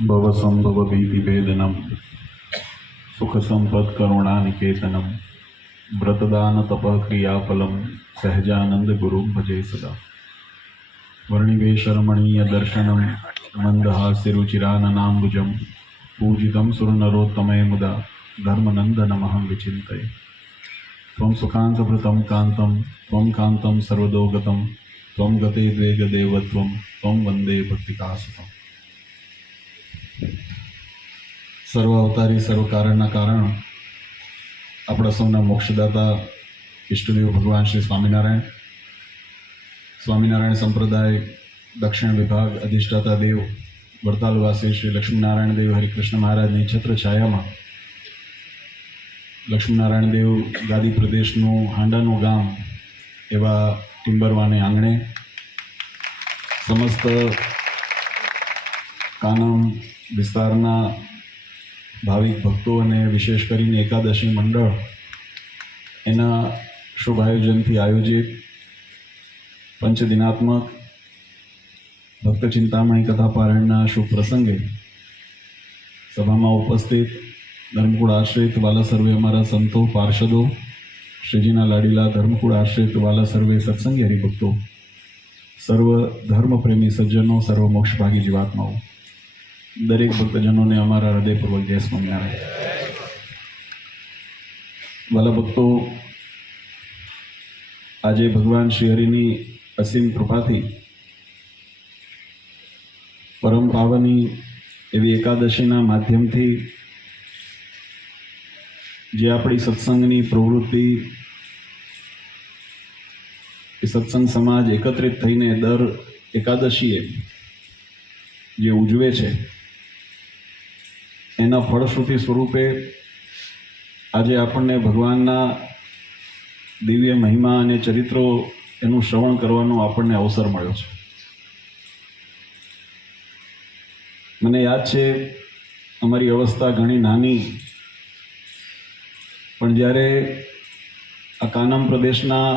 भवसंभवभीतिभेदनं सुखसम्पत्करुणानिकेतनं व्रतदानतपक्रियाफलं सहजानन्दगुरुं भजे सदा। वर्णिवेशरमणीयदर्शनं मन्दहास्यरुचिराननाम्बुजं पूजितं सुरनरोत्तमे मुदा धर्मनन्दनमहं विचिन्तये। त्वं सुखान्तभृतं कान्तं त्वं कान्तं सर्वदोगतं त्वं गते द्वेगदेवत्वं त्वं वन्दे भक्तिकासुतम्। સર્વ અવતારી સર્વ કારણના કારણ આપણા સૌના મોક્ષદાતા ઈષ્ટદેવ ભગવાન શ્રી સ્વામિનારાયણ સંપ્રદાય દક્ષિણ વિભાગ અધિષ્ઠાતા દેવ વડતાલવાસી શ્રી લક્ષ્મીનારાયણ દેવ હરિકૃષ્ણ મહારાજની છત્ર છાયામાં લક્ષ્મીનારાયણ દેવ ગાદી પ્રદેશનું હાંડાનું ગામ એવા ટિમ્બરવાને આંગણે સમસ્ત કાનમ વિસ્તારના ભાવિક ભક્તો અને વિશેષ કરીને એકાદશી મંડળ એના શુભ આયોજનથી આયોજિત પંચદિનાત્મક ભક્ત ચિંતામણી કથા પારાયણના શુભ પ્રસંગે સભામાં ઉપસ્થિત ધર્મકુળ આશ્રિત વાલા સર્વે અમારા સંતો પાર્ષદો, શ્રીજીના લાડીલા ધર્મકુળ આશ્રિત વાલા સર્વે સત્સંગી હરિભક્તો, સર્વ ધર્મપ્રેમી સજ્જનો, સર્વ મોક્ષભાગી જીવાત્માઓ, દરેક ભક્તજનોને અમારા હૃદયપૂર્વક જય સ્વામિનારાયણ. વાલા ભક્તો, આજે ભગવાન શ્રી હરિની અસીમ કૃપાથી પરમ પાવની એવી એકાદશીના માધ્યમથી જે આપણી સત્સંગની પ્રવૃત્તિ એ સત્સંગ સમાજ એકત્રિત થઈને દર એકાદશીએ જે ઉજવે છે એના ફળશ્રુતિ સ્વરૂપે આજે આપણને ભગવાનના દિવ્ય મહિમા અને ચરિત્રો એનું શ્રવણ કરવાનો આપણને અવસર મળ્યો છે. મને યાદ છે અમારી અવસ્થા ઘણી નાની, પણ જ્યારે આ કાનમ પ્રદેશના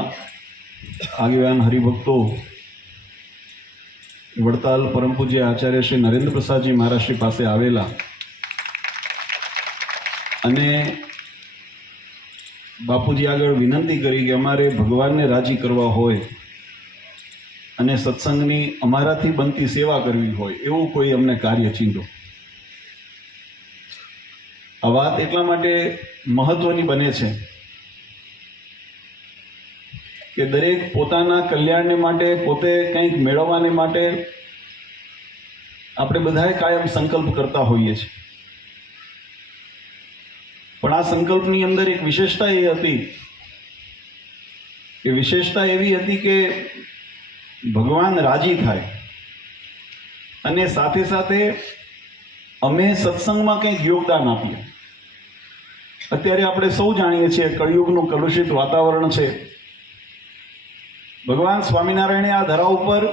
આગેવાન હરિભક્તો વડતાલ પરમ પૂજ્ય આચાર્ય શ્રી નરેન્દ્ર પ્રસાદજી મહારાજ શ્રી પાસે આવેલા અને બાપુજી આગળ વિનંતી કરી કે અમારે ભગવાનને રાજી કરવા હોય અને સત્સંગની અમારાથી બનતી સેવા કરવી હોય એવું કોઈ અમને કાર્ય ચીંધો. આ વાત એટલા માટે મહત્વની બને છે કે દરેક પોતાના કલ્યાણને માટે, પોતે કંઈક મેળવવાને માટે આપણે બધાએ કાયમ સંકલ્પ કરતા હોઈએ છીએ, પણ આ સંકલ્પની અંદર એક વિશેષતા એ હતી કે વિશેષતા એવી હતી કે ભગવાન રાજી થાય અને સાથે સાથે અમે સત્સંગમાં કંઈક યોગદાન આપીએ. અત્યારે આપણે સૌ જાણીએ છીએ કળિયુગનું કલુષિત વાતાવરણ છે. ભગવાન સ્વામિનારાયણે આ ધરા ઉપર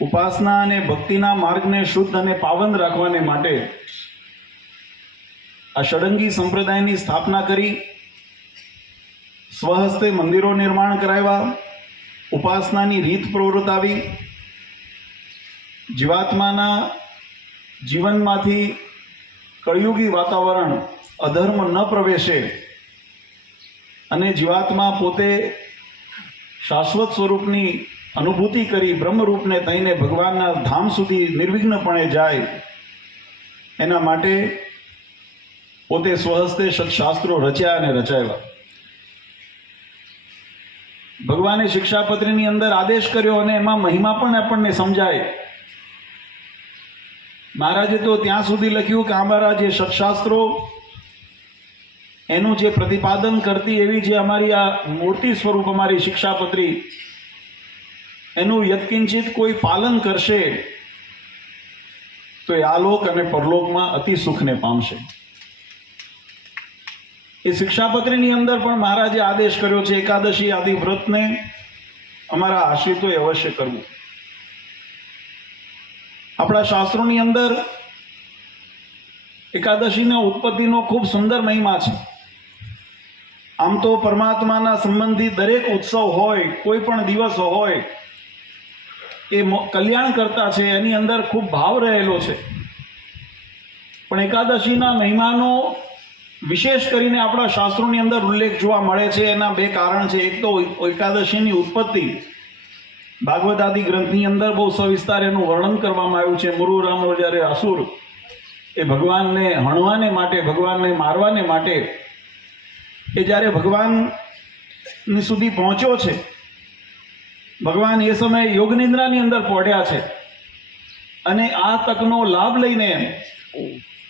ઉપાસના અને ભક્તિના માર્ગને શુદ્ધ અને પાવન રાખવાને માટે આ ષડંગી સંપ્રદાયની સ્થાપના કરી, સ્વહસ્તે મંદિરો નિર્માણ કરાવ્યા, ઉપાસનાની રીત પ્રવૃત્તાવી, જીવાત્માના જીવનમાંથી કળિયુગી વાતાવરણ અધર્મ ન પ્રવેશે અને જીવાત્મા પોતે શાશ્વત સ્વરૂપની અનુભૂતિ કરી બ્રહ્મરૂપને થઈને ભગવાનના ધામ સુધી નિર્વિઘ્નપણે જાય એના માટે પોતે સ્વહસ્તે સત્શાસ્ત્રો રચ્યા અને રચાવ્યા. ભગવાને શિક્ષાપત્રીની અંદર આદેશ કર્યો અને એમાં મહિમા પણ આપણને સમજાય. મહારાજે તો ત્યાં સુધી લખ્યું કે અમારા જે સત્શાસ્ત્રો એનું જે પ્રતિપાદન કરતી એવી જે અમારી આ મૂર્તિ સ્વરૂપ અમારી શિક્ષાપત્રી એનું યત્કિંચિત કોઈ પાલન કરશે તો એ આલોક અને પરલોકમાં અતિ સુખને પામશે. એ શિક્ષાપત્રીની અંદર પણ મહારાજે આદેશ કર્યો છે એકાદશી આદિ વ્રતને અમારા આશ્રિતોએ અવશ્ય કરવું. આપણા શાસ્ત્રોની અંદર એકાદશીના ઉત્પત્તિનો ખૂબ સુંદર મહિમા છે. આમ તો પરમાત્માના સંબંધી દરેક ઉત્સવ હોય, કોઈ પણ દિવસ હોય, એ કલ્યાણકર્તા છે, એની અંદર ખૂબ ભાવ રહેલો છે. પણ એકાદશીના મહિમાનો વિશેષ કરીને આપણા શાસ્ત્રોની અંદર ઉલ્લેખ જોવા મળે છે. એના બે કારણ છે. એક તો એકાદશીની ઉત્પત્તિ ભાગવતાદિ ગ્રંથની અંદર બહુ સવિસ્તાર એનું વર્ણન કરવામાં આવ્યું છે. મુરુ રામો જ્યારે અસુર એ ભગવાનને હણવાને માટે, ભગવાનને મારવાને માટે એ જ્યારે ભગવાનની સુધી પહોંચ્યો છે, ભગવાન એ સમયે યોગ નિદ્રાની અંદર પડ્યા છે અને આ તકનો લાભ લઈને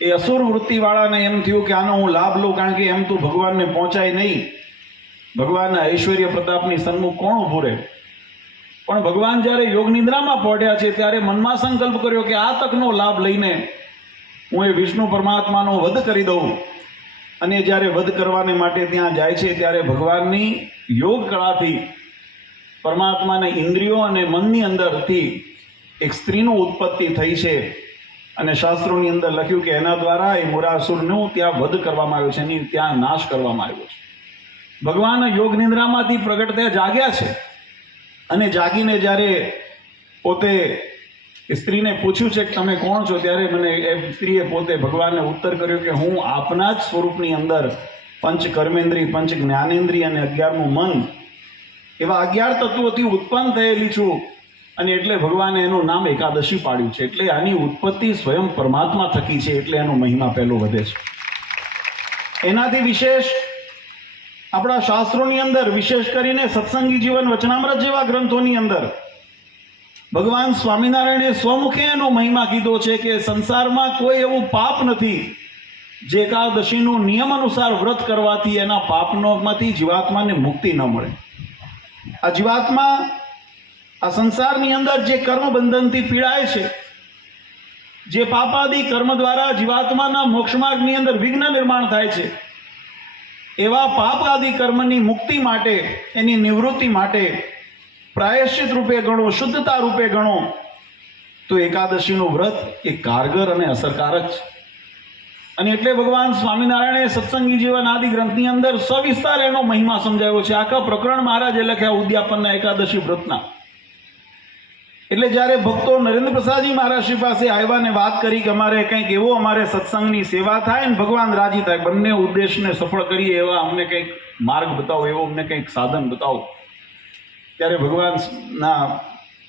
એ અસુર વૃત્તિવાળાને એમ થયું કે આનો હું લાભ લઉં, કારણ કે એમ તો ભગવાનને પહોંચાય નહીં, ભગવાનના ઐશ્વર્ય પ્રતાપની સન્મુખ કોણ ઊભું રહે. પણ ભગવાન જ્યારે યોગ નિદ્રામાં પડ્યા છે ત્યારે મનમાં સંકલ્પ કર્યો કે આ તકનો લાભ લઈને હું એ વિષ્ણુ પરમાત્માનો વધ કરી દઉં. અને જ્યારે વધ કરવાને માટે ત્યાં જાય છે ત્યારે ભગવાનની યોગ કળાથી પરમાત્માના ઇન્દ્રિયો અને મનની અંદરથી એક સ્ત્રીનું ઉત્પત્તિ થઈ છે. અને શાસ્ત્રોની અંદર લખ્યું કે એના દ્વારા એ મુરાસુરનું ત્યાં વધ કરવામાં આવ્યો છે, એની ત્યાં નાશ કરવામાં આવ્યો છે. ભગવાન યોગ નિદ્રામાંથી પ્રગટ થયા, જાગ્યા છે. અને જાગીને જ્યારે પોતે સ્ત્રીને પૂછ્યું છે કે તમે કોણ છો, ત્યારે મને એ સ્ત્રીએ પોતે ભગવાનને ઉત્તર કર્યો કે હું આપના જ સ્વરૂપની અંદર પંચ કર્મેન્દ્રિય, પંચ જ્ઞાનેન્દ્રિય અને 11મું મન એવા 11 તત્વોથી ઉત્પન્ન થયેલી છું. અને એટલે ભગવાને એનું નામ એકાદશી પાડ્યું છે. એટલે આની ઉત્પત્તિ સ્વયં પરમાત્મા થકી છે, એટલે એનો મહિમા પહેલો વધે છે. એનાથી વિશેષ આપણા શાસ્ત્રોની અંદર, વિશેષ કરીને સત્સંગી જીવન વચનામૃત જેવા ગ્રંથોની અંદર ભગવાન સ્વામિનારાયણે સ્વમુખે એનો મહિમા કીધો છે કે સંસારમાં કોઈ એવું પાપ નથી જે એકાદશીનું નિયમ અનુસાર વ્રત કરવાથી એના પાપનોમાંથી જીવાત્માને મુક્તિ ન મળે. આ જીવાત્મા આ સંસારની અંદર જે કર્મ બંધનથી પીડાય છે, જે પાપાદી કર્મ દ્વારા જીવાત્માના મોક્ષ માર્ગની અંદર વિઘ્ન નિર્માણ થાય છે, એવા પાપ આદિ કર્મની મુક્તિ માટે, એની નિવૃત્તિ માટે પ્રાયશ્ચિત રૂપે ગણો, શુદ્ધતા રૂપે ગણો તો એકાદશીનું વ્રત એ કારગર અને અસરકારક છે. અને એટલે ભગવાન સ્વામિનારાયણે સત્સંગી જીવન આદિ ગ્રંથની અંદર સવિસ્તાર એનો મહિમા સમજાવ્યો છે. આખા પ્રકરણ મહારાજે લખ્યા ઉદ્યાપનના એકાદશી વ્રતના. એટલે જ્યારે ભક્તો નરેન્દ્ર પ્રસાદજી મહારાજ પાસે આવ્યા ને વાત કરી કે અમારે કંઈક એવો, અમારે સત્સંગની સેવા થાય ને ભગવાન રાજી થાય, બંને ઉદ્દેશને સફળ કરીએ એવા અમને કંઈક માર્ગ બતાવો, એવો અમને કંઈક સાધન બતાવો. ત્યારે ભગવાનના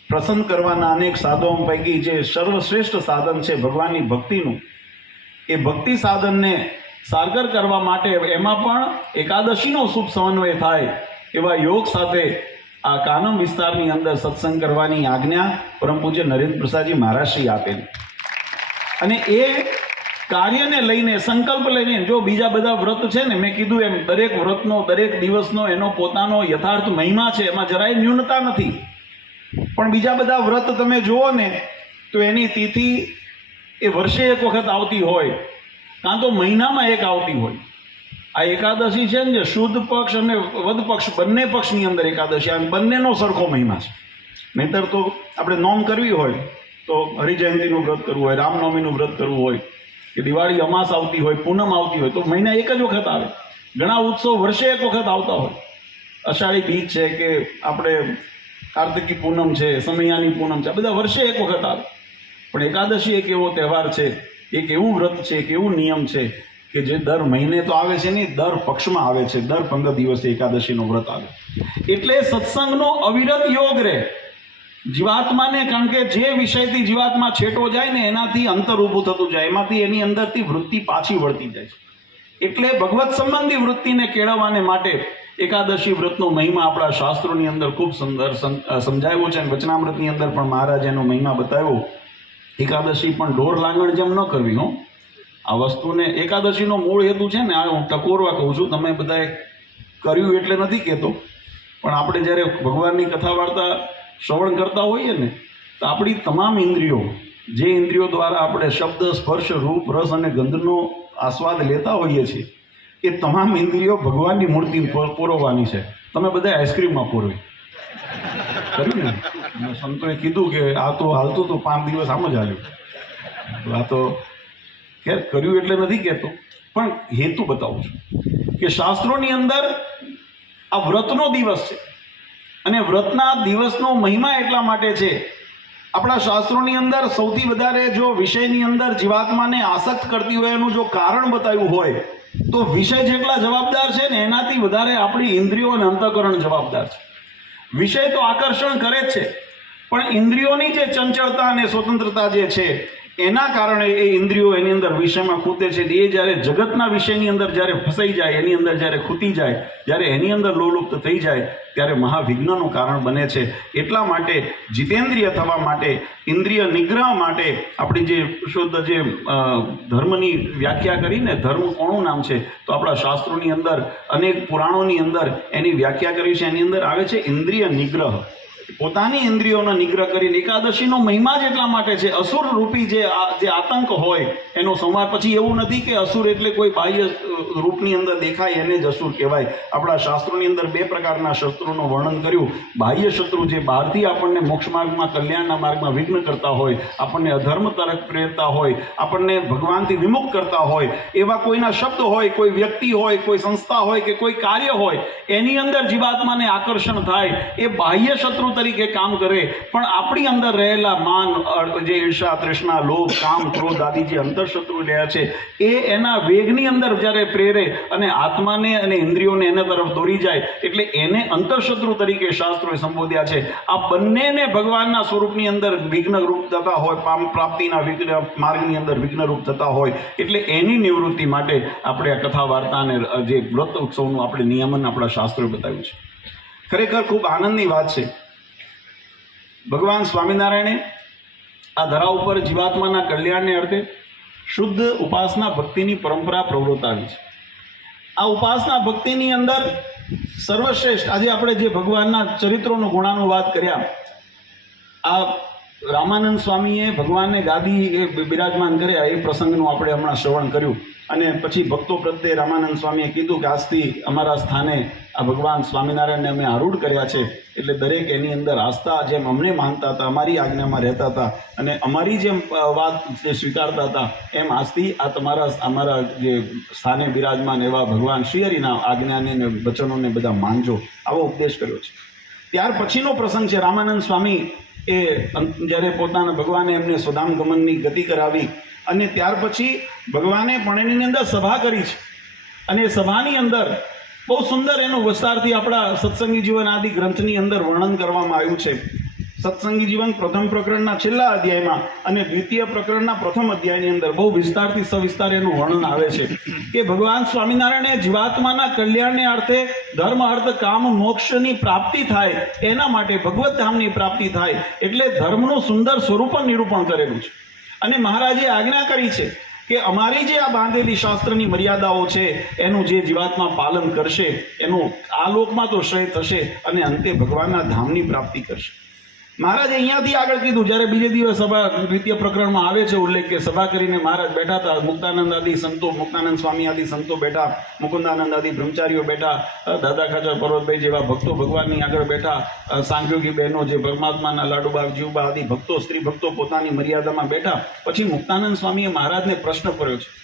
પ્રસન્ન કરવાના અનેક સાધનો પૈકી જે સર્વશ્રેષ્ઠ સાધન છે ભગવાનની ભક્તિનું, એ ભક્તિ સાધનને સારગર કરવા માટે એમાં પણ એકાદશીનો શુભ સમન્વય થાય એવા યોગ સાથે આ કાનમ વિસ્તારની અંદર સત્સંગ કરવાની આજ્ઞા પરમ પૂજ્ય નરેન્દ્ર પ્રસાદજી મહારાજશ્રી આપેલી. અને એ કાર્યને લઈને, સંકલ્પ લઈને, જો બીજા બધા વ્રત છે ને, મેં કીધું એમ દરેક વ્રતનો, દરેક દિવસનો એનો પોતાનો યથાર્થ મહિમા છે, એમાં જરાય ન્યૂનતા નથી. પણ બીજા બધા વ્રત તમે જુઓ ને તો એની તિથિ એ વર્ષે એક વખત આવતી હોય, કાં તો મહિનામાં એક આવતી હોય. આ એકાદશી છે ને, જે શુદ્ધ પક્ષ અને વદ પક્ષ બંને પક્ષની અંદર એકાદશી, આ બંનેનો સરખો મહિમા છે. નહીતર તો આપણે નોમ કરવી હોય તો હરિજયંતીનું વ્રત કરવું હોય, રામનવમીનું વ્રત કરવું હોય, કે દિવાળી અમાસ આવતી હોય, પૂનમ આવતી હોય, તો મહિના એક જ વખત આવે. ઘણા ઉત્સવ વર્ષે એક વખત આવતા હોય. અષાઢી બીજ છે કે આપણે કાર્તિકી પૂનમ છે, સમૈયાની પૂનમ છે, આ બધા વર્ષે એક વખત આવે. પણ એકાદશી એક એવો તહેવાર છે, એક એવું વ્રત છે, એક એવું નિયમ છે કે જે દર મહિને તો આવે છે નહીં, દર પક્ષમાં આવે છે. દર 15 દિવસે એકાદશીનો વ્રત આવે. એટલે સત્સંગનો અવિરત યોગ રહે જીવાત્માને, કારણ કે જે વિષયથી જીવાત્મા છેટો જાય ને એનાથી અંતર ઊભું થતું જાય, એમાંથી એની અંદરથી વૃત્તિ પાછી વળતી જાય છે. એટલે ભગવત સંબંધી વૃત્તિને કેળવવાને માટે એકાદશી વ્રતનો મહિમા આપણા શાસ્ત્રોની અંદર ખૂબ સુંદર સમજાવ્યો છે. અને વચનામૃતની અંદર પણ મહારાજે એનો મહિમા બતાવ્યો. એકાદશી પણ ઢોર લાંગણ જેમ ન કરવી હો. આ વસ્તુને, એકાદશીનો મૂળ હેતુ છે ને, આ હું ટકોરવા કહું છું, તમે બધાએ કર્યું એટલે નથી કહેતો, પણ આપણે જ્યારે ભગવાનની કથા વાર્તા શ્રવણ કરતા હોઈએ ને તો આપણી તમામ ઇન્દ્રિયો, જે ઇન્દ્રિયો દ્વારા આપણે શબ્દ, સ્પર્શ, રૂપ, રસ અને ગંધનો આસ્વાદ લેતા હોઈએ છીએ, એ તમામ ઇન્દ્રિયો ભગવાનની મૂર્તિ પૂરવવાની છે. તમે બધા આઈસ્ક્રીમમાં પૂરવી કર્યું ને. સંતોએ કીધું કે આ તો હાલતું તો 5 દિવસ આમ જ હાલ્યું. આ તો ખેર કર્યું એટલે નથી કહેતો, પણ હેતુ બતાવું છું કે શાસ્ત્રોની અંદર આ વ્રતનો દિવસ છે. અને વ્રતના દિવસનો મહિમા એટલા માટે છે આપણા શાસ્ત્રોની અંદર સૌથી વધારે જો વિષયની અંદર જીવાત્માને આસક્ત કરતી હોય એનું જો કારણ બતાવ્યું હોય તો વિષય જેટલા જવાબદાર છે ને એનાથી વધારે આપણી ઇન્દ્રિયો અને અંતઃકરણ જવાબદાર છે. વિષય તો આકર્ષણ કરે જ છે, પણ ઇન્દ્રિયોની જે ચંચળતા અને સ્વતંત્રતા જે છે એના કારણે એ ઇન્દ્રિયો એની અંદર વિષયમાં ખૂતે છે. એ જ્યારે જગતના વિષયની અંદર જ્યારે ફસાઈ જાય, એની અંદર જ્યારે ખૂતી જાય, જ્યારે એની અંદર લોલુપ્ત થઈ જાય ત્યારે મહાવિઘ્નનું કારણ બને છે. એટલા માટે જીતેન્દ્રિય થવા માટે, ઇન્દ્રિય નિગ્રહ માટે આપણી જે શુદ્ધ જે ધર્મની વ્યાખ્યા કરીને, ધર્મ કોનું નામ છે તો આપણા શાસ્ત્રોની અંદર અનેક પુરાણોની અંદર એની વ્યાખ્યા કરી છે. એની અંદર આવે છે ઇન્દ્રિય નિગ્રહ. પોતાની ઇન્દ્રિયોનો નિગ્રહ કરીને એકાદશીનો મહિમા જ એટલા માટે છે. અસુર રૂપી જે આતંક હોય એનો સંહાર. પછી એવું નથી કે અસુર એટલે કોઈ બાહ્ય રૂપની અંદર દેખાય એને જ અસુર કહેવાય. આપણા શાસ્ત્રોની અંદર બે પ્રકારના શત્રુનું વર્ણન કર્યું. બાહ્ય શત્રુ જે બહારથી આપણને મોક્ષ માર્ગમાં, કલ્યાણના માર્ગમાં વિઘ્ન કરતા હોય, આપણને અધર્મ તરફ પ્રેરતા હોય, આપણને ભગવાનથી વિમુખ કરતા હોય, એવા કોઈના શબ્દ હોય, કોઈ વ્યક્તિ હોય, કોઈ સંસ્થા હોય કે કોઈ કાર્ય હોય, એની અંદર જીવાત્માને આકર્ષણ થાય, એ બાહ્ય શત્રુ તરીકે કામ કરે. પણ આપણી અંદર રહેલા માન, જે ઈર્ષા, તૃષ્ણા, લોભ, કામ, ક્રોધ આદિ જે અંતરશત્રુ રહ્યા છે એ એના વેગની અંદર જ્યારે પ્રેરે અને આત્માને અને ઇન્દ્રિયોને એના તરફ દોરી જાય એટલે એને અંતરશત્રુ તરીકે શાસ્ત્રોએ સંબોધ્યા છે. આ બંનેને ભગવાનના સ્વરૂપની અંદર વિઘ્નરૂપ થતા હોય, પ્રાપ્તિના વિઘ્ન માર્ગની અંદર વિઘ્નરૂપ થતા હોય, એટલે એની નિવૃત્તિ માટે આપણે આ કથા વાર્તાને જે વ્રત ઉત્સવનું આપણે નિયમન આપણા શાસ્ત્રોએ બતાવ્યું છે. ખરેખર ખૂબ આનંદની વાત છે. ભગવાન સ્વામિનારાયણે આ ધરા ઉપર જીવાત્માના કલ્યાણને અર્થે શુદ્ધ ઉપાસના ભક્તિની પરંપરા પ્રવર્તાવી છે. આ ઉપાસના ભક્તિની અંદર સર્વશ્રેષ્ઠ, આજે આપણે જે ભગવાનના ચરિત્રોનો ગુણાનુવાદ કર્યા, આ રામાનંદ સ્વામીએ ભગવાનને ગાદી એ બિરાજમાન કર્યા એ પ્રસંગનું આપણે હમણાં શ્રવણ કર્યું. અને પછી ભક્તો પ્રત્યે રામાનંદ સ્વામીએ કીધું કે આજથી અમારા સ્થાને આ ભગવાન સ્વામિનારાયણને અમે આરૂઢ કર્યા છે, એટલે દરેક એની અંદર આસ્થા જેમ અમને માનતા હતા, અમારી આજ્ઞામાં રહેતા હતા અને અમારી જેમ વાત જે સ્વીકારતા હતા, એમ આજથી આ અમારા જે સ્થાને બિરાજમાન એવા ભગવાન શ્રીહરિના આજ્ઞાને ને વચનોને બધા માનજો, આવો ઉપદેશ કર્યો છે. ત્યાર પછીનો પ્રસંગ છે રામાનંદ સ્વામી એ જ્યારે પોતાના ભગવાને એમને સ્વધામ ગમનની ગતિ કરાવી અને ત્યાર પછી ભગવાને પણ એની અંદર સભા કરી છે. અને સભાની અંદર બહુ સુંદર એનું વિસ્તારથી આપણા સત્સંગી જીવન આદિ ગ્રંથની અંદર વર્ણન કરવામાં આવ્યું છે. સત્સંગી જીવન પ્રથમ પ્રકરણના છેલ્લા અધ્યાયમાં અને દ્વિતીય પ્રકરણના પ્રથમ અધ્યાયની અંદર બહુ વિસ્તારથી સવિસ્તાર એનું વર્ણન આવે છે કે ભગવાન સ્વામિનારાયણે જીવાત્માના કલ્યાણને અર્થે ધર્મ, અર્થ, કામ, મોક્ષની પ્રાપ્તિ થાય, એના માટે ભગવત ધામની પ્રાપ્તિ થાય એટલે ધર્મનું સુંદર સ્વરૂપ નિરૂપણ કરેલું છે. અને મહારાજે આજ્ઞા કરી છે કે અમારી જે આ બાંધેલી શાસ્ત્રની મર્યાદાઓ છે એનું જે જીવાત્મા પાલન કરશે એનું આ લોકમાં તો શ્રેય થશે અને અંતે ભગવાનના ધામની પ્રાપ્તિ કરશે. મહારાજે અહીંયાથી આગળ કીધું, જ્યારે બીજે દિવસ સભા દ્વિતીય પ્રકરણમાં આવે છે ઉલ્લેખ કે સભા કરીને મહારાજ બેઠા હતા, મુક્તાનંદ આદિ સંતો, મુક્તાનંદ સ્વામી આદિ સંતો બેઠા, મુકુંદાનંદ આદિ બ્રહ્મચારીઓ બેઠા, દાદા ખાચર પર્વતભાઈ જેવા ભક્તો ભગવાનની આગળ બેઠા, સાંખ્યોગી બહેનો જે પરમાત્માના લાડુબા, જીવબા આદિ ભક્તો, સ્ત્રી ભક્તો પોતાની મર્યાદામાં બેઠા. પછી મુક્તાનંદ સ્વામીએ મહારાજને પ્રશ્ન કર્યો છે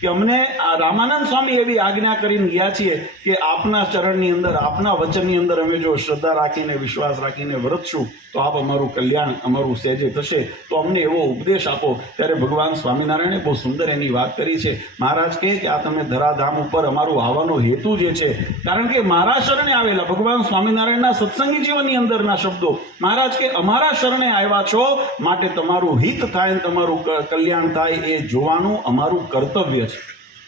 કે અમને આ રામાનંદ સ્વામી એવી આજ્ઞા કરીને ગયા છીએ કે આપના ચરણની અંદર, આપના વચનની અંદર અમે જો શ્રદ્ધા રાખીને, વિશ્વાસ રાખીને વર્તશું તો આપ અમારું કલ્યાણ, અમારું સહેજે થશે, તો અમને એવો ઉપદેશ આપો. ત્યારે ભગવાન સ્વામિનારાયણે બહુ સુંદર એની વાત કરી છે. મહારાજ કહે કે આ તમે ધરાધામ ઉપર અમારું આવવાનો હેતુ જે છે, કારણ કે મારા શરણે આવેલા ભગવાન સ્વામિનારાયણના સત્સંગી જીવનની અંદરના શબ્દો, મહારાજ કે અમારા શરણે આવ્યા છો માટે તમારું હિત થાય ને તમારું કલ્યાણ થાય એ જોવાનું અમારું કર્તવ્ય છે.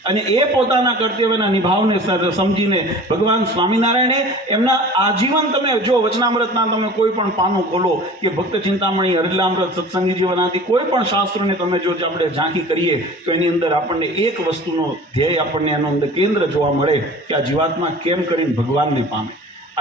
અને એ પોતાના કર્તવ્યના નિભાવને સમજીને ભગવાન સ્વામિનારાયણે એમના આજીવન, તમે જો વચનામૃતના તમે કોઈ પણ પાનું ખોલો કે ભક્ત ચિંતામણી, હરિલામૃત, સત્સંગી જીવનાથી કોઈ પણ શાસ્ત્રોને તમે જો આપણે ઝાંખી કરીએ તો એની અંદર આપણને એક વસ્તુનો ધ્યેય, આપણને એનું અંદર કેન્દ્ર જોવા મળે કે આ જીવાત્મા કેમ કરીને ભગવાનને પામે,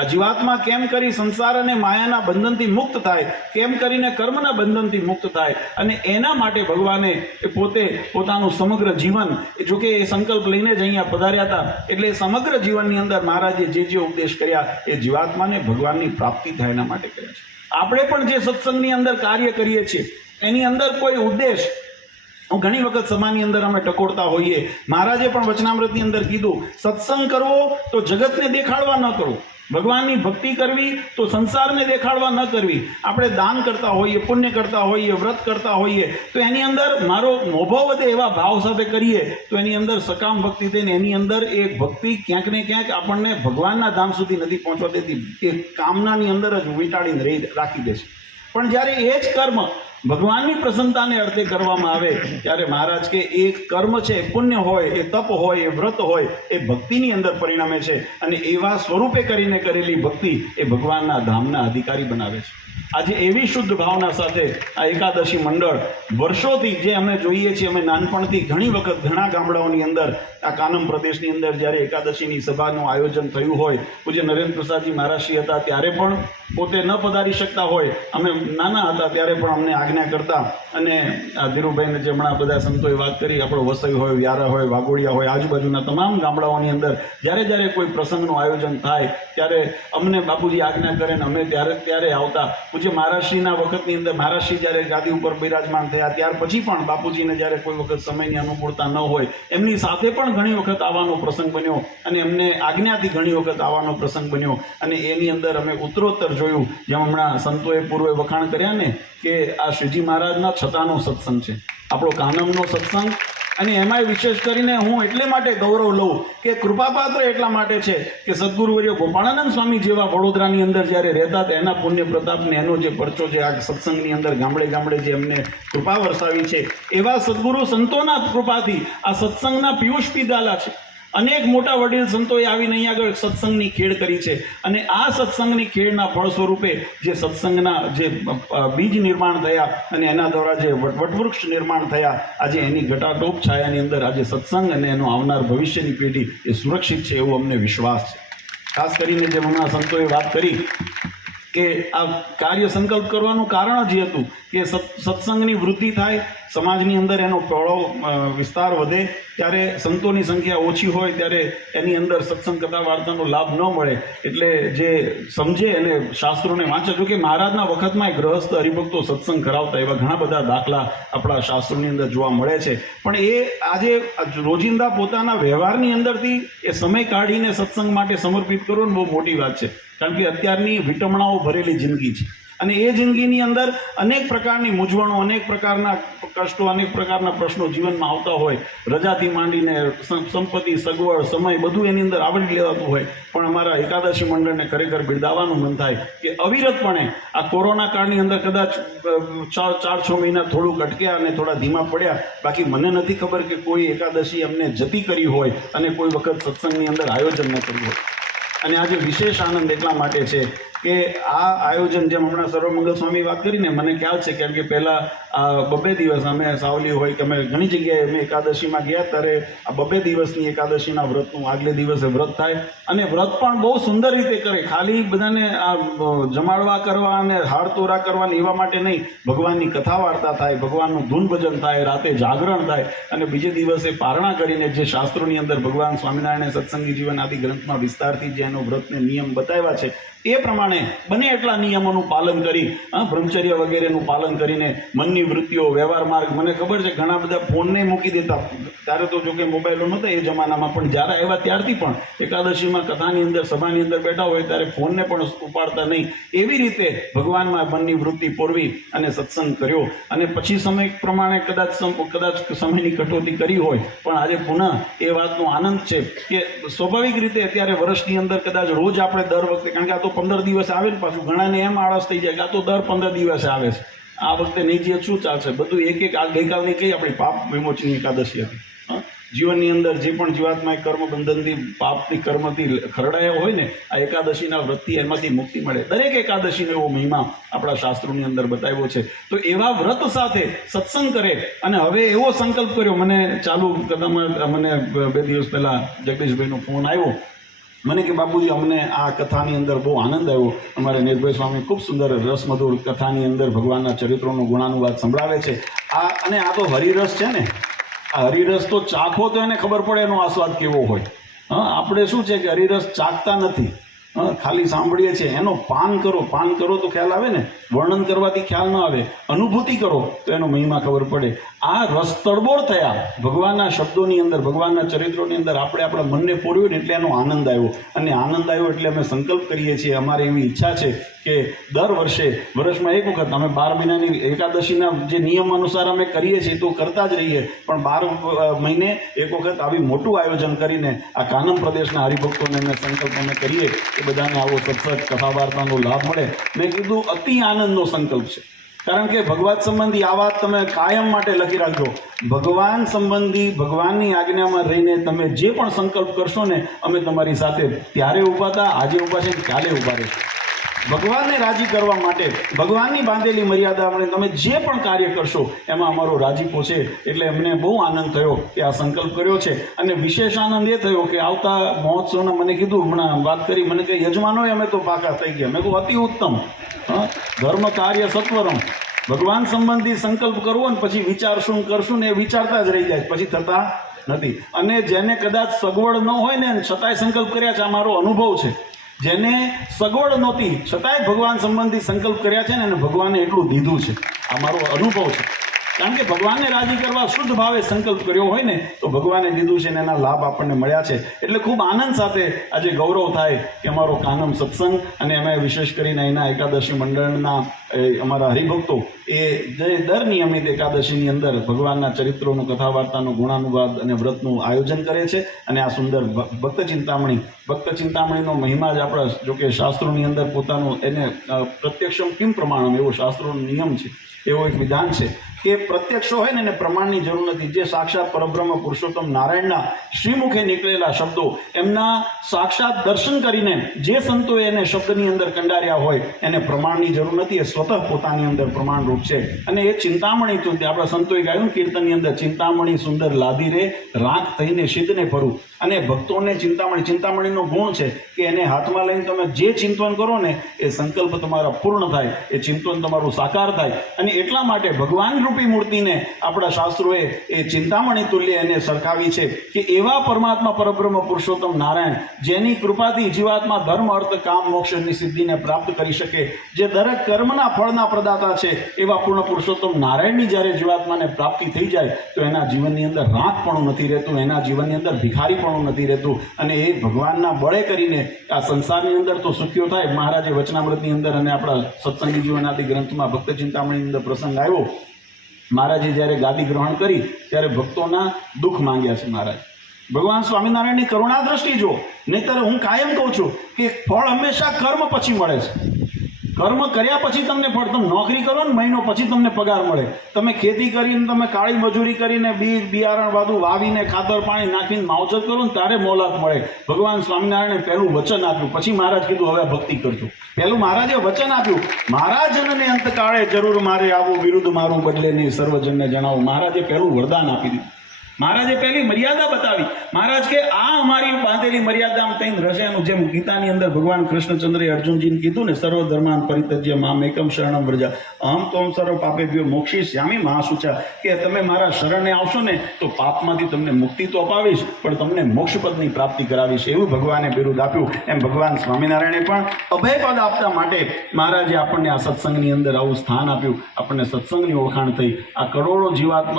આ જીવાત્મા કેમ કરી સંસાર અને માયાના બંધનથી મુક્ત થાય, કેમ કરીને કર્મના બંધનથી મુક્ત થાય. અને એના માટે ભગવાને પોતે પોતાનું સમગ્ર જીવન, જોકે એ સંકલ્પ લઈને જ અહીંયા પધાર્યા હતા, એટલે સમગ્ર જીવનની અંદર મહારાજે જે ઉપદેશ કર્યા એ જીવાત્માને ભગવાનની પ્રાપ્તિ થાય એના માટે કર્યા છે. આપણે પણ જે સત્સંગની અંદર કાર્ય કરીએ છીએ એની અંદર કોઈ ઉદ્દેશ ઘણી વખત સભાની અંદર અમે ટકોરતા હોઈએ. મહારાજે પણ વચનામૃતની અંદર કીધું, સત્સંગ કરવો તો જગતને દેખાડવા ન કરવું, ભગવાનની ભક્તિ કરવી તો સંસારને દેખાડવા ન કરવી. આપણે દાન કરતા હોઈએ, પુણ્ય કરતા હોઈએ, વ્રત કરતા હોઈએ તો એની અંદર મારો મોભો વધે એવા ભાવ સાથે કરીએ તો એની અંદર સકામ ભક્તિ થઈને એની અંદર એ ભક્તિ ક્યાંક ને ક્યાંક આપણને ભગવાનના ધામ સુધી નથી પહોંચવા દેતી, એ કામનાની અંદર જ વીંટાળીને રાખી દે છે. પણ જ્યારે એ જ કર્મ ભગવાનની પ્રસન્નતાને અર્થે કરવામાં આવે ત્યારે મહારાજ કે એ કર્મ છે, પુણ્ય હોય, એ તપ હોય, એ વ્રત હોય, એ ભક્તિની અંદર પરિણમે છે અને એવા સ્વરૂપે કરીને કરેલી ભક્તિ એ ભગવાનના ધામના અધિકારી બનાવે છે. આજે એવી શુદ્ધ ભાવના સાથે આ એકાદશી મંડળ વર્ષોથી જે અમે જોઈએ છીએ, અમે નાનપણથી ઘણી વખત ઘણા ગામડાઓની અંદર આ કાનમ પ્રદેશની અંદર જ્યારે એકાદશીની સભાનું આયોજન થયું હોય, પૂજ્ય નરેન્દ્ર પ્રસાદજી મહારાજશ્રી હતા ત્યારે પણ પોતે ન પધારી શકતા હોય, અમે નાના હતા ત્યારે પણ અમને આજ્ઞા કરતા. અને આ ધીરુભાઈને જે હમણાં બધા સંતોએ વાત કરી, આપણો વસઈ હોય, વ્યારા હોય, વાઘોડિયા હોય, આજુબાજુના તમામ ગામડાઓની અંદર જ્યારે કોઈ પ્રસંગનું આયોજન થાય ત્યારે અમને બાપુજી આજ્ઞા કરે ને અમે ત્યારે આવતા. પૂજ્ય મહારાજશ્રીના વખતની અંદર મહારાજશ્રી જ્યારે ગાદી ઉપર બિરાજમાન થયા ત્યાર પછી પણ બાપુજીને જ્યારે કોઈ વખત સમયની અનુકૂળતા ન હોય એમની સાથે પણ ઘણી વખત આવવાનો પ્રસંગ બન્યો અને એમને આજ્ઞાથી ઘણી વખત આવવાનો પ્રસંગ બન્યો. અને એની અંદર અમે ઉત્તરોત્તર જોયું, જેમ હમણાં સંતોએ પૂર્વે વખાણ કર્યા ને કે આ શ્રીજી મહારાજના છતાનો સત્સંગ છે, આપણો કાનમનો સત્સંગ. અને એમાંય વિશેષ કરીને હું એટલે માટે ગૌરવ લઉં કે કૃપાપાત્ર એટલા માટે છે કે સદગુરુવર્ય ગોપાળાનંદ સ્વામી જેવા વડોદરાની અંદર જ્યારે રહેતા હતા એના પુણ્ય પ્રતાપને એનો જે પરચો છે આ સત્સંગની અંદર ગામડે ગામડે જે એમને કૃપા વરસાવી છે, એવા સદગુરુ સંતોના કૃપાથી આ સત્સંગના પિયુષ પીધાલા છે. અનેક મોટા વડીલ સંતોએ આવીને અહીં આગળ સત્સંગની ખેડ કરી છે અને આ સત્સંગની ખેડના ફળ સ્વરૂપે જે સત્સંગના જે બીજ નિર્માણ થયા અને એના દ્વારા જે વટવૃક્ષ નિર્માણ થયા, આજે એની ઘટાટોપ છાયાની અંદર આજે સત્સંગ અને એનો આવનાર ભવિષ્યની પેઢી એ સુરક્ષિત છે એવો અમને વિશ્વાસ છે. ખાસ કરીને જેમ હમણાં સંતોએ વાત કરી કે આ કાર્ય સંકલ્પ કરવાનું કારણ જ હતું કે સત્સંગની વૃદ્ધિ થાય, સમાજની અંદર એનો પહોળો વિસ્તાર વધે. ત્યારે સંતોની સંખ્યા ઓછી હોય ત્યારે એની અંદર સત્સંગ કથા વાર્તાનો લાભ ન મળે. એટલે જે સમજે અને શાસ્ત્રોને વાંચે, જો કે મહારાજના વખતમાં ગ્રહસ્થ હરિભક્તો સત્સંગ કરાવતા એવા ઘણા બધા દાખલા આપણા શાસ્ત્રોની અંદર જોવા મળે છે. પણ એ આજે રોજિંદા પોતાના વ્યવહારની અંદરથી એ સમય કાઢીને સત્સંગ માટે સમર્પિત કરવો ને બહુ મોટી વાત છે. કારણ કે અત્યારની વિટમણાઓ ભરેલી જિંદગી છે અને એ જિંદગીની અંદર અનેક પ્રકારની મૂંઝવણો, અનેક પ્રકારના કષ્ટો, અનેક પ્રકારના પ્રશ્નો જીવનમાં આવતા હોય. રજાથી માંડીને સંપત્તિ, સગવડ, સમય બધું એની અંદર આવરી લેવાતું હોય. પણ અમારા એકાદશી મંડળને ખરેખર બિરદાવવાનું મન થાય કે અવિરતપણે આ કોરોના કાળની અંદર કદાચ 4-6 મહિના થોડુંક અટક્યા અને થોડા ધીમા પડ્યા, બાકી મને નથી ખબર કે કોઈ એકાદશી અમને જતી કરી હોય અને કોઈ વખત સત્સંગની અંદર આયોજન ન કર્યું હોય. અને આજે વિશેષ આનંદ એટલા માટે છે કે આ આયોજન જેમ હમણાં સર્વમંગલ સ્વામી વાત કરીને મને ખ્યાલ છે, કારણ કે પહેલાં આ 2 દિવસ અમે સાવલી હોય કે અમે ઘણી જગ્યાએ અમે એકાદશીમાં ગયા ત્યારે આ 2 દિવસની એકાદશીના વ્રતનું આગલે દિવસે વ્રત થાય અને વ્રત પણ બહુ સુંદર રીતે કરે. ખાલી બધાને આ જમાડવા કરવા અને હાર તોરા કરવાની એવા માટે નહીં, ભગવાનની કથા વાર્તા થાય, ભગવાનનું ધૂન ભજન થાય, રાતે જાગરણ થાય અને બીજે દિવસે પારણા કરીને જે શાસ્ત્રોની અંદર ભગવાન સ્વામિનારાયણ સત્સંગી જીવન આદિ ગ્રંથમાં વિસ્તારથી જે એનો વ્રતને નિયમ બતાવ્યા છે એ પ્રમાણે બને એટલા નિયમોનું પાલન કરી, બ્રહ્મચર્ય વગેરેનું પાલન કરીને મનની વૃત્તિઓ, વ્યવહાર માર્ગ, મને ખબર છે ઘણા બધા ફોનને મૂકી દેતા, ત્યારે તો જો કે મોબાઈલો નહોતા એ જમાનામાં, પણ જ્યારે આવ્યા ત્યારથી પણ એકાદશીમાં કથાની અંદર સભાની અંદર બેઠા હોય ત્યારે ફોનને પણ ઉપાડતા નહીં. એવી રીતે ભગવાનમાં મનની વૃત્તિ પોરવી અને સત્સંગ કર્યો. અને પછી સમય પ્રમાણે કદાચ સમયની કટોતી કરી હોય, પણ આજે પુનઃ એ વાતનો આનંદ છે કે સ્વાભાવિક રીતે અત્યારે વર્ષની અંદર કદાચ રોજ આપણે દર વખતે, કારણ કે આ તો 15 દિવસ આવે ને પાછું ઘણાને એમ આળસ થઈ જાય કે આ તો દર 15 દિવસે આવે છે, આ વખતે નહીં જે શું ચાલશે, બધું એક આ ગઈકાલની કઈ આપણી પાપ વિમોચની એકાદશી હતી. જીવનની અંદર જે પણ જીવાત્મા કર્મ બંધનથી, પાપથી, કર્મથી ખરડાયા હોય ને, આ એકાદશીના વ્રતથી એમાંથી મુક્તિ મળે. દરેક એકાદશીનો એવો મહિમા આપણા શાસ્ત્રોની અંદર બતાવ્યો છે. તો એવા વ્રત સાથે સત્સંગ કરે અને હવે એવો સંકલ્પ કર્યો. મને ચાલુ કદામાં મને 2 દિવસ પહેલાં જગદીશભાઈનો ફોન આવ્યો, મને કે બાપુજી અમને આ કથાની અંદર બહુ આનંદ આવ્યો. અમારે નિર્ભય સ્વામી ખૂબ સુંદર રસમધુર કથાની અંદર ભગવાનના ચરિત્રોનું ગુણાનુવાદ સંભળાવે છે. અને આ તો હરિરસ છે ને, આ હરિરસ તો ચાખો તો એને ખબર પડે એનો આસ્વાદ કેવો હોય. આપણે શું છે કે હરિરસ ચાખતા નથી, ખાલી સાંભળીએ છીએ, એનો પાન કરો તો ખ્યાલ આવે ને. વર્ણન કરવાથી ખ્યાલ ન આવે, અનુભૂતિ કરો તો એનો મહિમા ખબર પડે. આ રસ તડબોળ થયા ભગવાનના શબ્દોની અંદર, ભગવાનના ચરિત્રોની અંદર આપણે આપણા મનને પોર્યું ને એટલે એનો આનંદ આવ્યો. અને આનંદ આવ્યો એટલે અમે સંકલ્પ કરીએ છીએ, અમારી એવી ઈચ્છા છે કે દર વર્ષમાં એક વખત અમે 12 મહિનાની એકાદશીના જે નિયમ અનુસાર અમે કરીએ છીએ તો કરતા જ રહીએ, પણ 12 મહિને એક વખત આવી મોટું આયોજન કરીને આ કાનમ પ્રદેશના હરિભક્તોને અમે સંકલ્પ અમે કરીએ કે બધાને આવો સત્સંગ કથા વાર્તાનો લાભ મળે. મેં કીધું અતિ આનંદનો સંકલ્પ છે, કારણ કે ભગવાન સંબંધી આ વાત તમે કાયમ માટે લખી રાખજો. ભગવાન સંબંધી ભગવાનની આજ્ઞામાં રહીને તમે જે પણ સંકલ્પ કરશો ને, અમે તમારી સાથે ત્યારે ઊભા હતા, આજે ઊભા છે, કાલે ઊભા રહેશે. ભગવાનને રાજી કરવા માટે ભગવાનની બાંધેલી મર્યાદામાં તમે જે પણ કાર્ય કરશો એમાં અમારો રાજીપો છે. એટલે અમને બહુ આનંદ થયો કે આ સંકલ્પ કર્યો છે. અને વિશેષ આનંદ એ થયો કે આવતા મહોત્સવના મને કીધું, હમણાં વાત કરી, મને કે યજમાનોએ અમે તો પાકા થઈ ગયા. મેં કહું અતિ ઉત્તમ. ધર્મ કાર્ય સત્વરમ. ભગવાન સંબંધી સંકલ્પ કરવો ને પછી વિચાર શું કરશું ને એ વિચારતા જ રહી જાય, પછી થતા નથી. અને જેને કદાચ સગવડ ન હોય ને છતાંય સંકલ્પ કર્યા છે, આ મારો અનુભવ છે. જેને સગવડ નહોતી છતાંય ભગવાન સંબંધી સંકલ્પ કર્યા છે ને એને ભગવાને એટલું દીધું છે. આ મારો અનુભવ છે. કારણ કે ભગવાનને રાજી કરવા શુદ્ધ ભાવે સંકલ્પ કર્યો હોય ને તો ભગવાને દીધું છે ને એના લાભ આપણને મળ્યા છે. એટલે ખૂબ આનંદ સાથે આજે ગૌરવ થાય કે અમારો કાનમ સત્સંગ અને અમે વિશેષ કરીને એના એકાદશી મંડળના અમારા હરિભક્તો એ દર નિયમિત એકાદશીની અંદર ભગવાનના ચરિત્રોનું કથા વાર્તાનું ગુણાનુવાદ અને વ્રતનું આયોજન કરે છે. અને આ સુંદર ભક્ત ચિંતામણીનો મહિમા જ આપણા જોકે શાસ્ત્રોની અંદર પોતાનું એને પ્રત્યક્ષમ કિમ પ્રમાણમ એવો શાસ્ત્રોનો નિયમ છે, એવો એક વિધાન છે કે પ્રત્યક્ષ હોય ને એને પ્રમાણની જરૂર નથી. જે સાક્ષાત પરબ્રહ્મ પુરુષોત્તમ નારાયણના શ્રીમુખે નીકળેલા શબ્દો એમના સાક્ષાત દર્શન કરીને જે સંતોએ એને શબ્દની અંદર કંડાર્યા હોય એને પ્રમાણની જરૂર નથી. એ સ્વતઃ પોતાની અંદર પ્રમાણરૂપ છે. અને એ ચિંતામણી તો આપણા સંતોએ ગાયું કીર્તનની અંદર, ચિંતામણી સુંદર લાદી રે રાખ થઈને સિદ્ધને ફરું. અને ભક્તોને ચિંતામણીનો ગુણ છે કે એને હાથમાં લઈને તમે જે ચિંતન કરો ને એ સંકલ્પ તમારા પૂર્ણ થાય, એ ચિંતન તમારું સાકાર થાય. અને એટલા માટે ભગવાન રૂપી મૂર્તિને આપણા શાસ્ત્રોએ એ ચિંતામણી તુલ્ય એને સરખાવી છે કે એવા પરમાત્મા પરબ્રહ્મ પુરુષોત્તમ નારાયણ જેની કૃપાથી જીવાત્મા ધર્મ અર્થ કામ મોક્ષની સિદ્ધિને પ્રાપ્ત કરી શકે, જે દરેક કર્મના ફળના પ્રદાતા છે, એવા પૂર્ણ પુરુષોત્તમ નારાયણની જ્યારે જીવાત્માને પ્રાપ્તિ થઈ જાય તો એના જીવનની અંદર રાંકપણું નથી રહેતું, એના જીવનની અંદર ભિખારીપણું નથી રહેતું. અને એ ભગવાનના બળે કરીને આ સંસારની અંદર તો સુખ્યો થાય. મહારાજે વચનામૃતની અંદર અને આપણા સત્સંગી જીવનાદિ ગ્રંથમાં ભક્ત ચિંતામણીની અંદર પ્રસંગ આવ્યો. મહારાજે જ્યારે ગાદી ગ્રહણ કરી ત્યારે ભક્તોના દુઃખ માંગ્યા છે મહારાજ. ભગવાન સ્વામિનારાયણની કરુણા દ્રષ્ટિ જો, નહીંતર હું કાયમ કહું છું કે ફળ હંમેશા કર્મ પછી મળે છે. કર્મ કર્યા પછી તમને ફળ. તમે નોકરી કરો ને મહિનો પછી તમને પગાર મળે. તમે ખેતી કરીને તમે કાળી મજૂરી કરીને બીજ બિયારણ બધું વાવીને ખાતર પાણી નાખીને માવજત કરો ને ત્યારે મોલાત મળે. ભગવાન સ્વામિનારાયણે પહેલું વચન આપ્યું, પછી મહારાજ કીધું હવે ભક્તિ કરજો. પહેલું મહારાજે વચન આપ્યું, મહારાજને અંતકાળે જરૂર મારે આવું, વિરુદ્ધ મારું બદલે નહીં સર્વજનને જણાવું. મહારાજે પહેલું વરદાન આપી દીધું. મહારાજે પહેલી મર્યાદા બતાવી. મહારાજ કે આ અમારી બાંધેલી મર્યાદામાં તૈન રહેશે. એનું જેમ ગીતાની અંદર ભગવાન કૃષ્ણચંદ્રે અર્જુનજીને કીધું ને, સર્વ ધર્માન પરિત્યજ્ય મામ એકમ શરણમ વ્રજા અહમ તોમ સર્વ પાપેભ્યો મોક્ષિષ્યામિ મહાશુચા. કે તમે મારા શરણે આવશો ને તો પાપમાંથી તમને મુક્તિ તો અપાવીશ, પણ તમને મોક્ષપદની પ્રાપ્તિ કરાવીશ. એવું ભગવાને બિરુદ આપ્યું. એમ ભગવાન સ્વામિનારાયણે પણ અભયપદ આપતા માટે મહારાજે આપણને આ સત્સંગની અંદર આવું સ્થાન આપ્યું. આપણને સત્સંગની ઓળખાણ થઈ. આ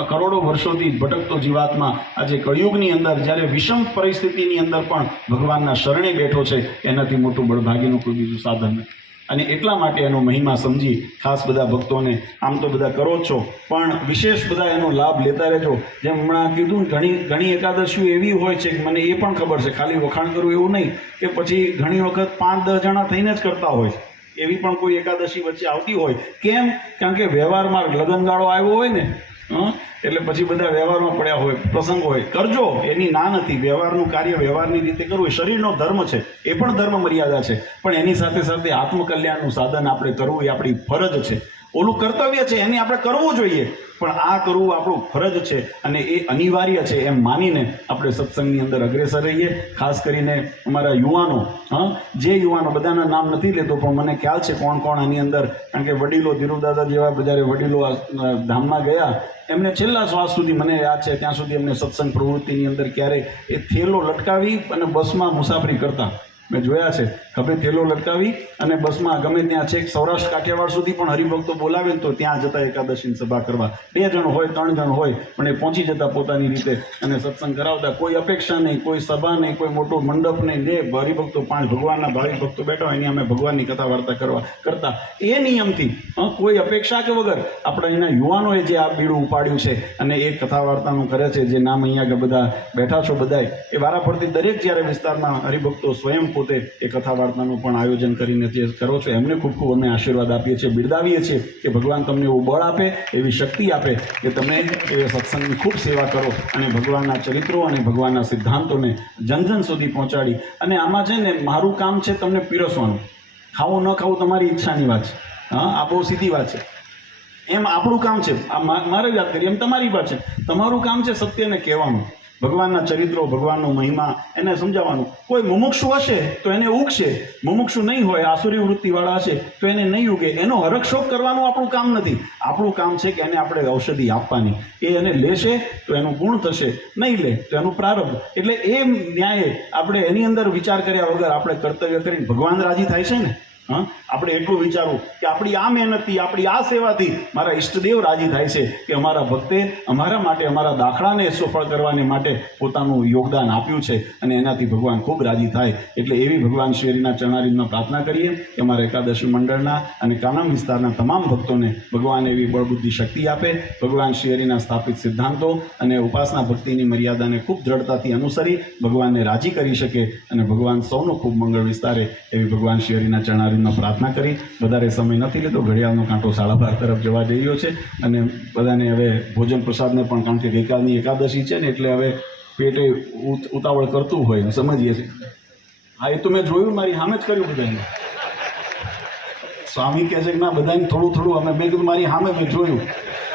કરોડો વર્ષોથી ભટકતો જીવાત્મા આજે કળિયુગની અંદર જ્યારે વિષમ પરિસ્થિતિની અંદર પણ ભગવાનના શરણે બેઠો છે, એનાથી મોટું બળભાગીનું કોઈ બીજું સાધન નથી. અને એટલા માટે એનો મહિમા સમજી ખાસ બધા ભક્તોને, આમ તો બધા કરો જ છો પણ વિશેષ બધા એનો લાભ લેતા રહેજો. જેમ હમણાં કીધું, ઘણી એકાદશીઓ એવી હોય છે કે મને એ પણ ખબર છે, ખાલી વખાણ કરવું એવું નહીં કે પછી ઘણી વખત 5-10 જણા થઈને જ કરતા હોય. એવી પણ કોઈ એકાદશી વચ્ચે આવતી હોય. કેમ? કારણ કે વ્યવહારમાં લગ્નગાળો આવ્યો હોય ને, એટલે પછી બધા વ્યવહારમાં પડ્યા હોય, પ્રસંગ હોય. કરજો, એની ના નથી. વ્યવહારનું કાર્ય વ્યવહારની રીતે કરવું એ શરીરનો ધર્મ છે, એ પણ ધર્મ મર્યાદા છે. પણ એની સાથે સાથે આત્મકલ્યાણનું સાધન આપણે કરવું એ આપણી ફરજ છે. ઓલું કર્તવ્ય છે, એને આપણે કરવું જોઈએ, પણ આ કરવું આપણું ફરજ છે અને એ અનિવાર્ય છે એમ માનીને આપણે સત્સંગની અંદર અગ્રેસર રહીએ. ખાસ કરીને અમારા યુવાનો, જે યુવાનો, બધાના નામ નથી લેતો પણ મને ખ્યાલ છે કોણ કોણ આની અંદર, કારણ કે વડીલો, ધીરુદાદા જેવા જ્યારે વડીલો ધામમાં ગયા, એમને છેલ્લા શ્વાસ સુધી મને યાદ છે ત્યાં સુધી એમને સત્સંગ પ્રવૃત્તિની અંદર ક્યારે એ થેલો લટકાવી અને બસમાં મુસાફરી કરતા મેં જોયા છે. ખભે થેલો લટકાવી અને બસમાં ગમે ત્યાં છેક સૌરાષ્ટ્ર કાઠિયાવાડ સુધી પણ હરિભક્તો બોલાવે ને તો ત્યાં જતા એકાદશીની સભા કરવા 2 જણ હોય 3 જણ હોય પણ એ પહોંચી જતા પોતાની રીતે અને સત્સંગ કરાવતા. કોઈ અપેક્ષા નહીં, કોઈ સભા નહીં, કોઈ મોટો મંડપ નહીં. ને હરિભક્તો 5 ભગવાનના ભાવિક ભક્તો બેઠા હોય એની અમે ભગવાનની કથા વાર્તા કરતા એ નિયમથી કોઈ અપેક્ષા કે વગર આપણા અહીંના યુવાનોએ જે આ બીડું ઉપાડ્યું છે અને એ કથા વાર્તાનું કરે છે. જે નામ અહીંયા બધા બેઠા છો બધાય એ વારાફરતી દરેક જ્યારે વિસ્તારમાં હરિભક્તો સ્વયં પોતે એ કથા વાર્તાનું પણ આયોજન કરીને જે કરો છો એમને ખૂબ ખૂબ અમે આશીર્વાદ આપીએ છીએ, બિરદાવીએ છીએ કે ભગવાન તમને એવું બળ આપે, એવી શક્તિ આપે કે તમે એ સત્સંગની ખૂબ સેવા કરો અને ભગવાનના ચરિત્રો અને ભગવાનના સિદ્ધાંતોને જન સુધી પહોંચાડી. અને આમાં છે ને મારું કામ છે તમને પીરસવાનું. ખાવું ન ખાવું તમારી ઈચ્છાની વાત છે. હા, આ બહુ સીધી વાત છે. એમ આપણું કામ છે, આ મારે વાત કરી એમ તમારી વાત છે. તમારું કામ છે સત્યને કહેવાનું, ભગવાનના ચરિત્રો, ભગવાનનો મહિમા એને સમજાવવાનું. કોઈ મુમુક્ષુ હશે તો એને ઉગશે, મુમુક્ષુ નહીં હોય, આસુરી વૃત્તિવાળા હશે તો એને નહીં ઉગે. એનો હરખશોક કરવાનું આપણું કામ નથી. આપણું કામ છે કે એને આપણે ઔષધિ આપવાની. એ એને લેશે તો એનું ગુણ થશે, નહીં લે તો એનું પ્રારબ્ધ. એટલે એ ન્યાયે આપણે એની અંદર વિચાર કર્યા વગર આપણે કર્તવ્ય કરીને ભગવાન રાજી થાય છે ને. હા, આપણે એટલું વિચારવું કે આપણી આ મહેનતથી, આપણી આ સેવાથી મારા ઈષ્ટદેવ રાજી થાય છે કે અમારા ભક્તે અમારા માટે, અમારા દાખલાને સફળ કરવાને માટે પોતાનું યોગદાન આપ્યું છે અને એનાથી ભગવાન ખૂબ રાજી થાય. એટલે એવી ભગવાન શ્રી હરિના ચરણારીમાં પ્રાર્થના કરીએ કે અમારા એકાદશી મંડળના અને કાનમ વિસ્તારના તમામ ભક્તોને ભગવાન એવી બળબુદ્ધિ શક્તિ આપે. ભગવાન શ્રી હરિના સ્થાપિત સિદ્ધાંતો અને ઉપાસના ભક્તિની મર્યાદાને ખૂબ દ્રઢતાથી અનુસરી ભગવાનને રાજી કરી શકે અને ભગવાન સૌનો ખૂબ મંગળ વિસ્તારે એવી ભગવાન શ્રી હરિના ચરણારી પ્રાર્થના કરી. વધારે સમય નથી લેતો, ઘડિયાળનો કાંટો 12:30 તરફ જવા જઈ રહ્યો છે અને બધાને હવે ભોજન પ્રસાદને પણ, કારણ કે ગઈકાલની એકાદશી છે ને એટલે હવે પેટે ઉતાવળ કરતું હોય સમજીએ છીએ. હા, એ તો મેં જોયું, મારી સામે જ કર્યું બધાને. સ્વામી કહે છે કે ના બધાને થોડું થોડું અમે, મેં કીધું મારી સામે મેં જોયું.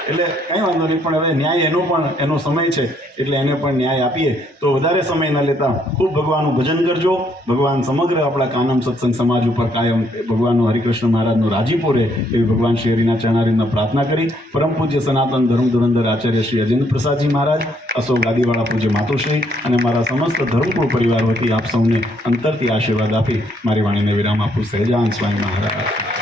એટલે કંઈ વાંધો નહીં, પણ હવે ન્યાય એનો પણ એનો સમય છે એટલે એને પણ ન્યાય આપીએ. તો વધારે સમય ન લેતા ખૂબ ભગવાનનું ભજન કરજો. ભગવાન સમગ્ર આપણા કાનમ સત્સંગ સમાજ ઉપર કાયમ ભગવાનનો હરિકૃષ્ણ મહારાજનો રાજીપો રહે એવી ભગવાન શ્રી હરિના ચરણારીમાં પ્રાર્થના કરી. પરમ પૂજ્ય સનાતન ધર્મ ધુરંધર આચાર્ય શ્રી અજેન્દ્ર પ્રસાદજી મહારાજ, અશોક ગાદીવાળા પૂજ્ય માતુશ્રી અને મારા સમસ્ત ધર્મકુળ પરિવાર વતી આપ સૌને અંતરથી આશીર્વાદ આપી મારી વાણીને વિરામ આપું. સહેજાન સ્વામી મહારાજ.